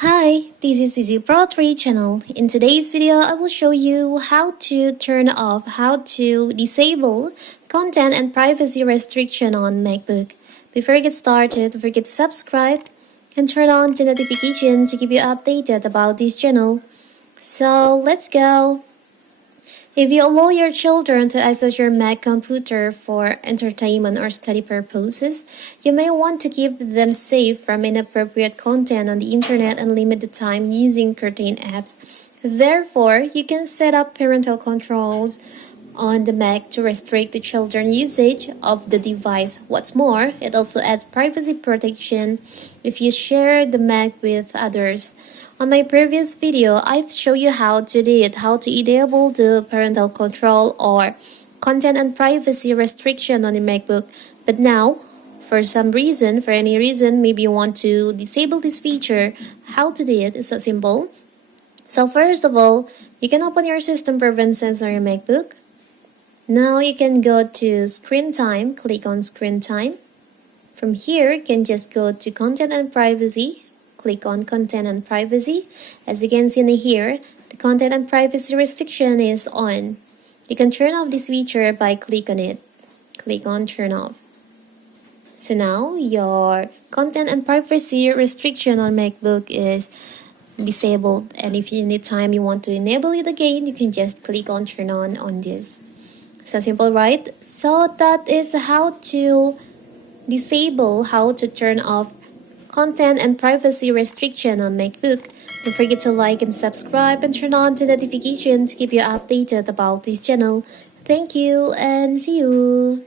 Hi, this is Busy Pro 3 channel. In today's video, I will show you how to disable content and privacy restriction on MacBook. Before you get started, don't forget to subscribe and turn on the notification to keep you updated about this channel. So let's go. If you allow your children to access your Mac computer for entertainment or study purposes, you may want to keep them safe from inappropriate content on the internet and limit the time using certain apps. Therefore, you can set up parental controls on the Mac to restrict the children's usage of the device. What's more, it also adds privacy protection if you share the Mac with others. On my previous video, I've shown you how to enable the parental control or content and privacy restriction on the MacBook. But now, for any reason, maybe you want to disable this feature. How to do it is so simple. So first of all, you can open your system preferences on your MacBook. Now you can go to Screen Time, click on Screen Time. From here, you can just go to Content and Privacy. Click on Content and Privacy. As you can see in here, the Content and Privacy restriction is on. You can turn off this feature by click on it. Click on Turn Off. So now your Content and Privacy restriction on MacBook is disabled, and if anytime you want to enable it again, you can just click on Turn on this. So simple, right? So that is how to turn off content and privacy restriction on MacBook. Don't forget to like and subscribe and turn on the notification to keep you updated about this channel. Thank you and see you.